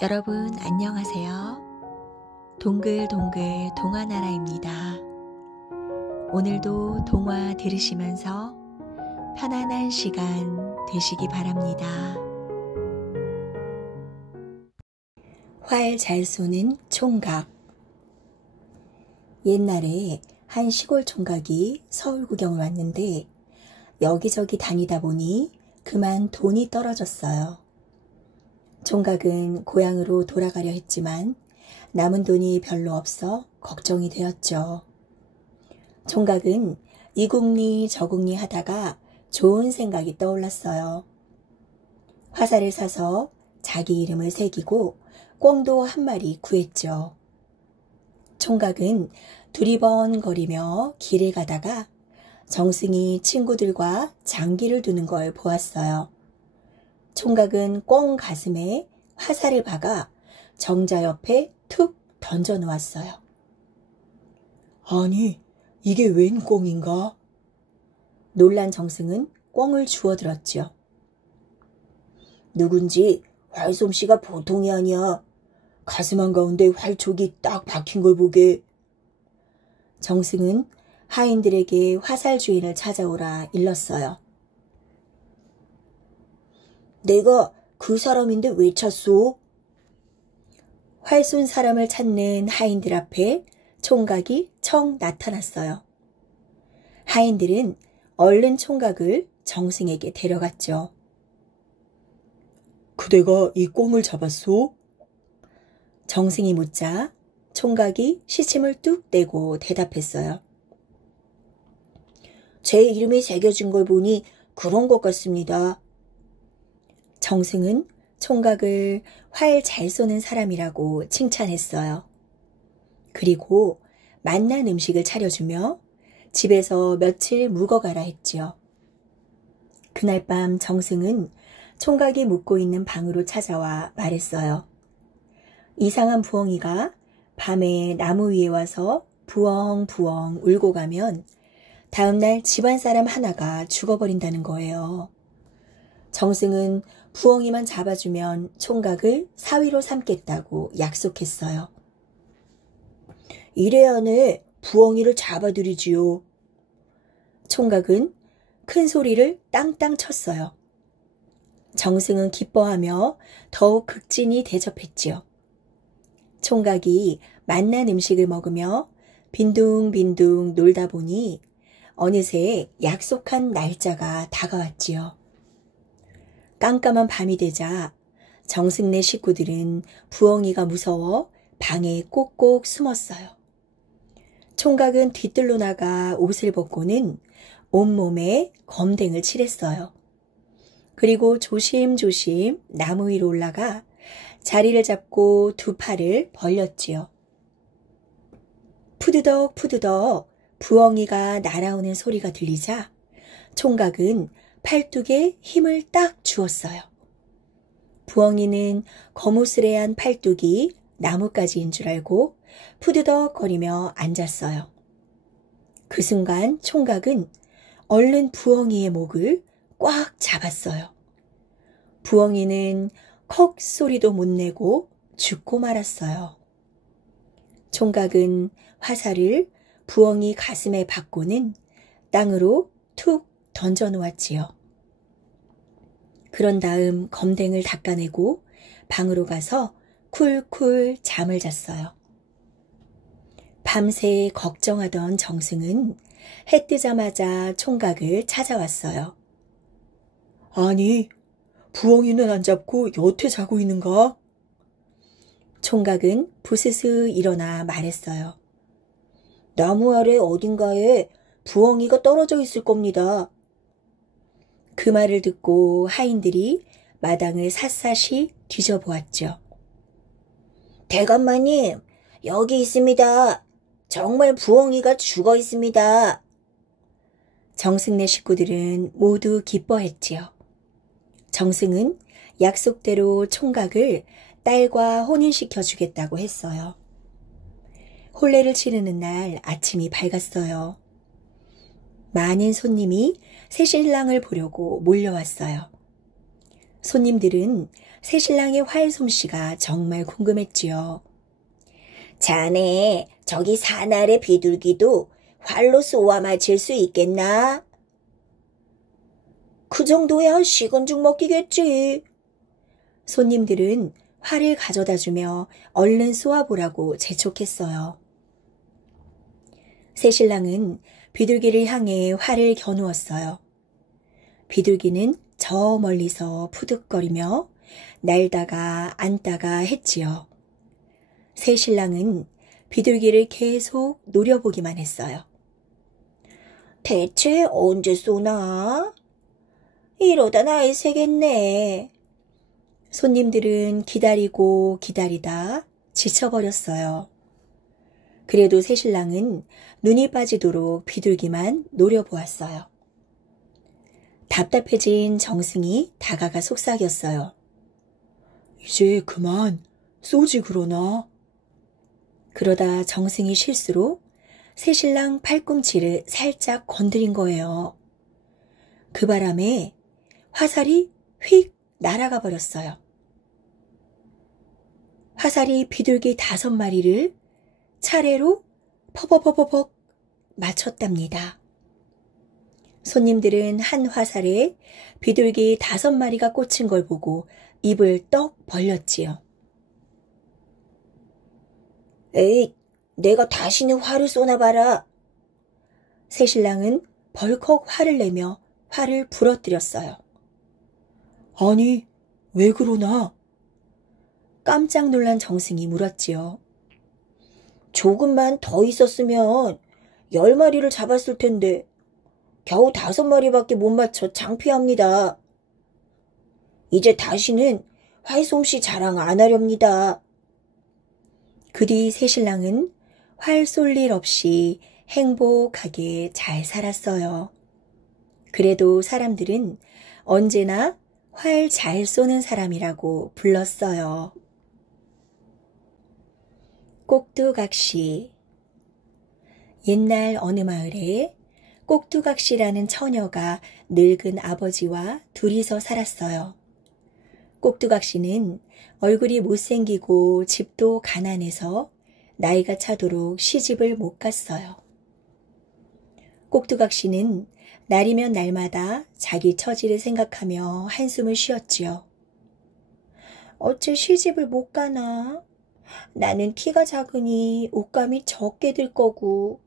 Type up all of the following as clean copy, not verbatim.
여러분 안녕하세요. 동글동글 동화나라입니다. 오늘도 동화 들으시면서 편안한 시간 되시기 바랍니다. 활 잘 쏘는 총각. 옛날에 한 시골 총각이 서울 구경을 왔는데 여기저기 다니다 보니 그만 돈이 떨어졌어요. 총각은 고향으로 돌아가려 했지만 남은 돈이 별로 없어 걱정이 되었죠. 총각은 이국리 저국리 하다가 좋은 생각이 떠올랐어요. 화살을 사서 자기 이름을 새기고 꿩도 한 마리 구했죠. 총각은 두리번거리며 길을 가다가 정승이 친구들과 장기를 두는 걸 보았어요. 총각은 꿩 가슴에 화살을 박아 정자 옆에 툭 던져 놓았어요. 아니, 이게 웬 꿩인가? 놀란 정승은 꿩을 주워들었지요. 누군지 활솜씨가 보통이 아니야. 가슴 한가운데 활촉이 딱 박힌 걸 보게. 정승은 하인들에게 화살 주인을 찾아오라 일렀어요. 내가 그 사람인데 왜 찾소? 활 쏜 사람을 찾는 하인들 앞에 총각이 청 나타났어요. 하인들은 얼른 총각을 정승에게 데려갔죠. 그대가 이 꿩을 잡았소? 정승이 묻자 총각이 시침을 뚝 떼고 대답했어요. 제 이름이 새겨진 걸 보니 그런 것 같습니다. 정승은 총각을 활 잘 쏘는 사람이라고 칭찬했어요. 그리고 맛난 음식을 차려주며 집에서 며칠 묵어가라 했지요. 그날 밤 정승은 총각이 묵고 있는 방으로 찾아와 말했어요. 이상한 부엉이가 밤에 나무 위에 와서 부엉부엉 울고 가면 다음날 집안 사람 하나가 죽어버린다는 거예요. 정승은 부엉이만 잡아주면 총각을 사위로 삼겠다고 약속했어요. 이래 안에 부엉이를 잡아드리지요. 총각은 큰 소리를 땅땅 쳤어요. 정승은 기뻐하며 더욱 극진히 대접했지요. 총각이 맛난 음식을 먹으며 빈둥빈둥 놀다 보니 어느새 약속한 날짜가 다가왔지요. 깜깜한 밤이 되자 정승네 식구들은 부엉이가 무서워 방에 꼭꼭 숨었어요. 총각은 뒤뜰로 나가 옷을 벗고는 온몸에 검댕을 칠했어요. 그리고 조심조심 나무 위로 올라가 자리를 잡고 두 팔을 벌렸지요. 푸드덕 푸드덕 부엉이가 날아오는 소리가 들리자 총각은 팔뚝에 힘을 딱 주었어요. 부엉이는 거무스레한 팔뚝이 나뭇가지인 줄 알고 푸드덕거리며 앉았어요. 그 순간 총각은 얼른 부엉이의 목을 꽉 잡았어요. 부엉이는 컥 소리도 못 내고 죽고 말았어요. 총각은 화살을 부엉이 가슴에 박고는 땅으로 툭 던져 놓았지요. 그런 다음 검댕을 닦아내고 방으로 가서 쿨쿨 잠을 잤어요. 밤새 걱정하던 정승은 해 뜨자마자 총각을 찾아왔어요. 아니, 부엉이는 안 잡고 여태 자고 있는가? 총각은 부스스 일어나 말했어요. 나무 아래 어딘가에 부엉이가 떨어져 있을 겁니다. 그 말을 듣고 하인들이 마당을 샅샅이 뒤져보았죠. 대감마님, 여기 있습니다. 정말 부엉이가 죽어 있습니다. 정승네 식구들은 모두 기뻐했지요. 정승은 약속대로 총각을 딸과 혼인시켜 주겠다고 했어요. 혼례를 치르는 날 아침이 밝았어요. 많은 손님이 새신랑을 보려고 몰려왔어요. 손님들은 새신랑의 활 솜씨가 정말 궁금했지요. 자네, 저기 사날의 비둘기도 활로 쏘아 맞힐 수 있겠나? 그 정도야 식은 죽 먹기겠지. 손님들은 활을 가져다주며 얼른 쏘아보라고 재촉했어요. 새신랑은 비둘기를 향해 활을 겨누었어요. 비둘기는 저 멀리서 푸득거리며 날다가 앉다가 했지요. 새신랑은 비둘기를 계속 노려보기만 했어요. 대체 언제 쏘나? 이러다 나이 새겠네. 손님들은 기다리고 기다리다 지쳐버렸어요. 그래도 새신랑은 눈이 빠지도록 비둘기만 노려보았어요. 답답해진 정승이 다가가 속삭였어요. 이제 그만 쏘지 그러나. 그러다 정승이 실수로 새신랑 팔꿈치를 살짝 건드린 거예요. 그 바람에 화살이 휙 날아가 버렸어요. 화살이 비둘기 5마리를 차례로 퍼벅퍼벅 맞췄답니다. 손님들은 한 화살에 비둘기 5마리가 꽂힌 걸 보고 입을 떡 벌렸지요. 에이, 내가 다시는 활을 쏘나봐라. 새신랑은 벌컥 화를 내며 활을 부러뜨렸어요. 아니, 왜 그러나? 깜짝 놀란 정승이 물었지요. 조금만 더 있었으면 10마리를 잡았을 텐데 겨우 5마리밖에 못 맞춰 창피합니다. 이제 다시는 활솜씨 자랑 안 하렵니다. 그 뒤 새신랑은 활 쏠 일 없이 행복하게 잘 살았어요. 그래도 사람들은 언제나 활 잘 쏘는 사람이라고 불렀어요. 꼭두각시. 옛날 어느 마을에 꼭두각시라는 처녀가 늙은 아버지와 둘이서 살았어요. 꼭두각시는 얼굴이 못생기고 집도 가난해서 나이가 차도록 시집을 못 갔어요. 꼭두각시는 날이면 날마다 자기 처지를 생각하며 한숨을 쉬었지요. 어째 시집을 못 가나? 나는 키가 작으니 옷감이 적게 들 거고,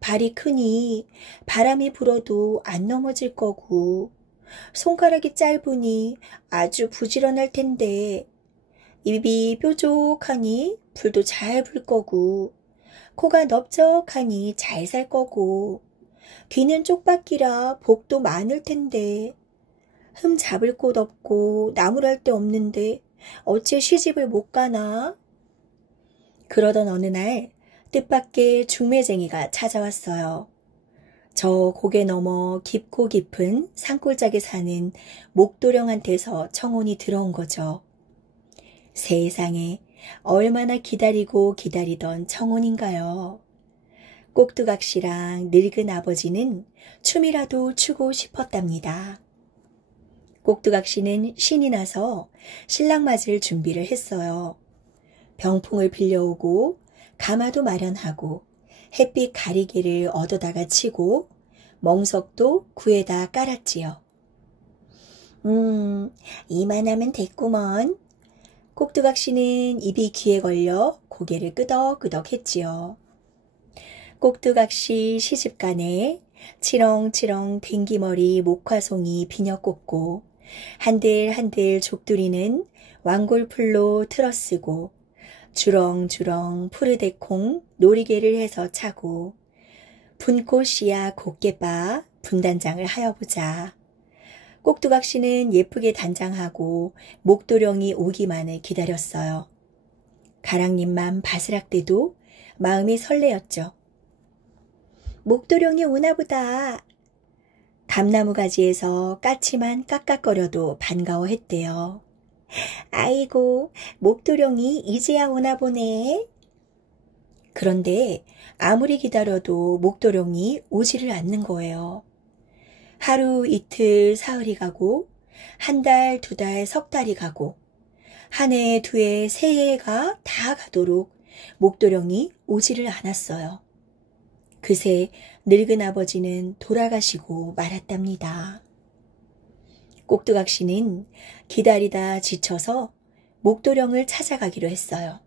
발이 크니 바람이 불어도 안 넘어질 거고, 손가락이 짧으니 아주 부지런할 텐데, 입이 뾰족하니 불도 잘 불 거고, 코가 넓적하니 잘 살 거고, 귀는 쪽박기라 복도 많을 텐데, 흠 잡을 곳 없고 나무랄 데 없는데 어째 시집을 못 가나? 그러던 어느 날 뜻밖의 중매쟁이가 찾아왔어요. 저 고개 넘어 깊고 깊은 산골짜기 사는 목도령한테서 청혼이 들어온 거죠. 세상에 얼마나 기다리고 기다리던 청혼인가요. 꼭두각시랑 늙은 아버지는 춤이라도 추고 싶었답니다. 꼭두각시는 신이 나서 신랑 맞을 준비를 했어요. 병풍을 빌려오고 가마도 마련하고 햇빛 가리개를 얻어다가 치고 멍석도 구에다 깔았지요. 이만하면 됐구먼. 꼭두각시는 입이 귀에 걸려 고개를 끄덕끄덕 했지요. 꼭두각시 시집간에 치렁치렁 댕기머리 목화송이 비녀 꽂고 한들한들 족두리는 왕골풀로 틀어쓰고 주렁주렁 푸르데콩 놀이개를 해서 차고 분꽃이야 곱게 봐 분단장을 하여보자. 꼭두각시는 예쁘게 단장하고 목도령이 오기만을 기다렸어요. 가랑잎만 바스락대도 마음이 설레었죠. 목도령이 오나보다. 감나무 가지에서 까치만 깍깍거려도 반가워했대요. 아이고, 목도령이 이제야 오나 보네. 그런데 아무리 기다려도 목도령이 오지를 않는 거예요. 하루 이틀 사흘이 가고 한 달, 2달, 석 달이 가고 한 해, 두 해, 세 해가 다 가도록 목도령이 오지를 않았어요. 그새 늙은 아버지는 돌아가시고 말았답니다. 꼭두각시는 기다리다 지쳐서 목도령을 찾아가기로 했어요.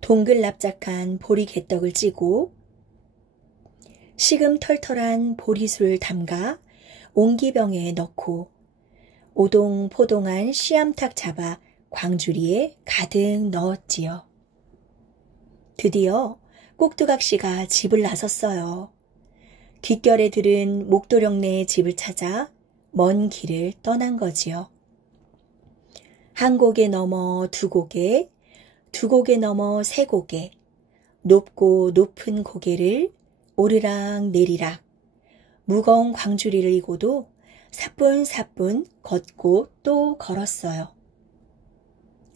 동글납작한 보리개떡을 찌고 시금털털한 보리술을 담가 옹기병에 넣고 오동포동한 씨암탉 잡아 광주리에 가득 넣었지요. 드디어 꼭두각시가 집을 나섰어요. 귓결에 들은 목도령네의 집을 찾아 먼 길을 떠난 거지요. 한 고개 넘어 두 고개, 두 고개 넘어 세 고개, 높고 높은 고개를 오르락 내리락 무거운 광주리를 이고도 사뿐사뿐 걷고 또 걸었어요.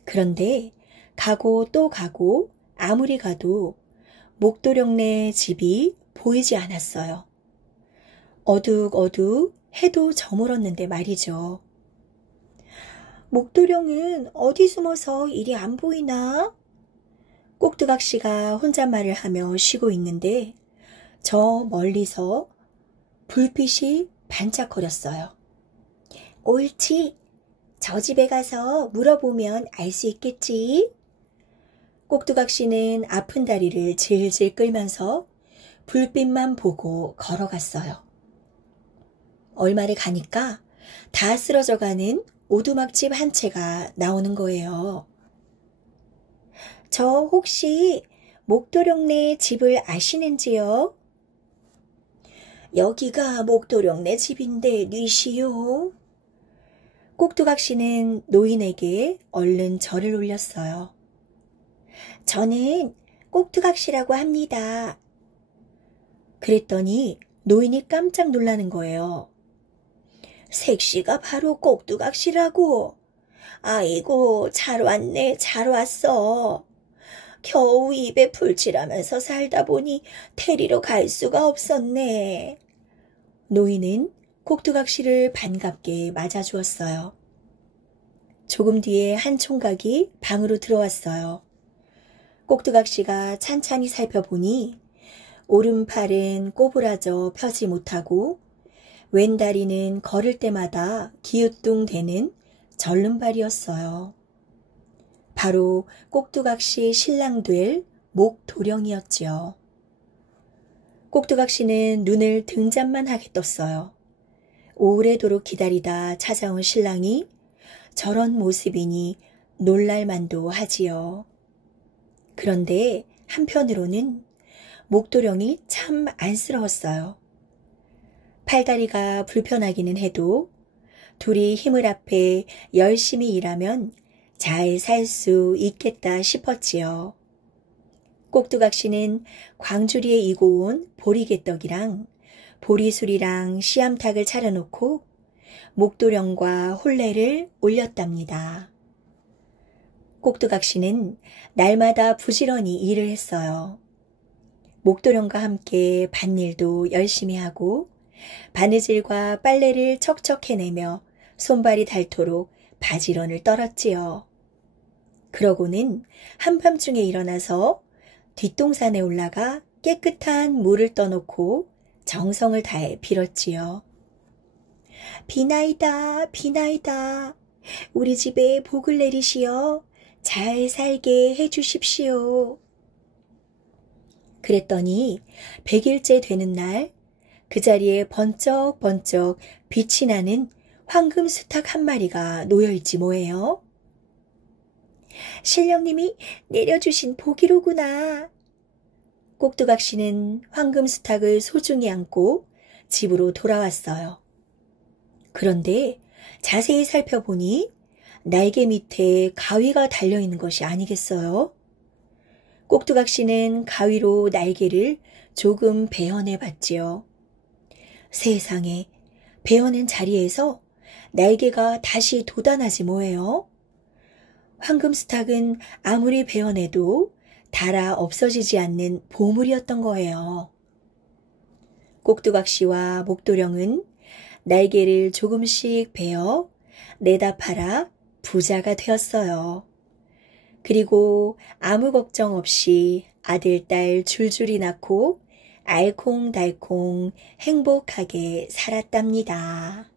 그런데 가고 또 가고 아무리 가도 목도령네 집이 보이지 않았어요. 어둑어둑 해도 저물었는데 말이죠. 목도령은 어디 숨어서 이리 안 보이나? 꼭두각시가 혼잣말을 하며 쉬고 있는데 저 멀리서 불빛이 반짝거렸어요. 옳지. 저 집에 가서 물어보면 알 수 있겠지. 꼭두각시는 아픈 다리를 질질 끌면서 불빛만 보고 걸어갔어요. 얼마를 가니까 다 쓰러져가는 오두막집 한 채가 나오는 거예요. 저 혹시 목도령네 집을 아시는지요? 여기가 목도령네 집인데 뉘시오. 꼭두각시는 노인에게 얼른 절을 올렸어요. 저는 꼭두각시라고 합니다. 그랬더니 노인이 깜짝 놀라는 거예요. 색시가 바로 꼭두각시라고. 아이고, 잘 왔네, 잘 왔어. 겨우 입에 풀칠하면서 살다 보니 데리러 갈 수가 없었네. 노인은 꼭두각시를 반갑게 맞아주었어요. 조금 뒤에 한 총각이 방으로 들어왔어요. 꼭두각시가 찬찬히 살펴보니 오른팔은 꼬부라져 펴지 못하고 왼다리는 걸을 때마다 기우뚱대는 절름발이었어요. 바로 꼭두각시 신랑 될 목도령이었지요. 꼭두각시는 눈을 등잔만 하게 떴어요. 오래도록 기다리다 찾아온 신랑이 저런 모습이니 놀랄만도 하지요. 그런데 한편으로는 목도령이 참 안쓰러웠어요. 팔다리가 불편하기는 해도 둘이 힘을 합해 열심히 일하면 잘 살 수 있겠다 싶었지요. 꼭두각시는 광주리에 이고 온 보리개떡이랑 보리술이랑 씨암탉을 차려놓고 목도령과 혼례를 올렸답니다. 꼭두각시는 날마다 부지런히 일을 했어요. 목도령과 함께 밭일도 열심히 하고 바느질과 빨래를 척척 해내며 손발이 닳도록 바지런을 떨었지요. 그러고는 한밤중에 일어나서 뒷동산에 올라가 깨끗한 물을 떠놓고 정성을 다해 빌었지요. 비나이다, 비나이다. 우리 집에 복을 내리시어 잘 살게 해주십시오. 그랬더니 100일째 되는 날 그 자리에 번쩍번쩍 빛이 나는 황금 수탉 한 마리가 놓여있지 뭐예요. 신령님이 내려주신 복이로구나. 꼭두각시는 황금 수탉을 소중히 안고 집으로 돌아왔어요. 그런데 자세히 살펴보니 날개 밑에 가위가 달려있는 것이 아니겠어요? 꼭두각시는 가위로 날개를 조금 베어내 봤지요. 세상에, 베어낸 자리에서 날개가 다시 돋아나지 뭐예요? 황금 수탉은 아무리 베어내도 닳아 없어지지 않는 보물이었던 거예요. 꼭두각시와 목도령은 날개를 조금씩 베어 내다 팔아 부자가 되었어요. 그리고 아무 걱정 없이 아들, 딸 줄줄이 낳고 알콩달콩 행복하게 살았답니다.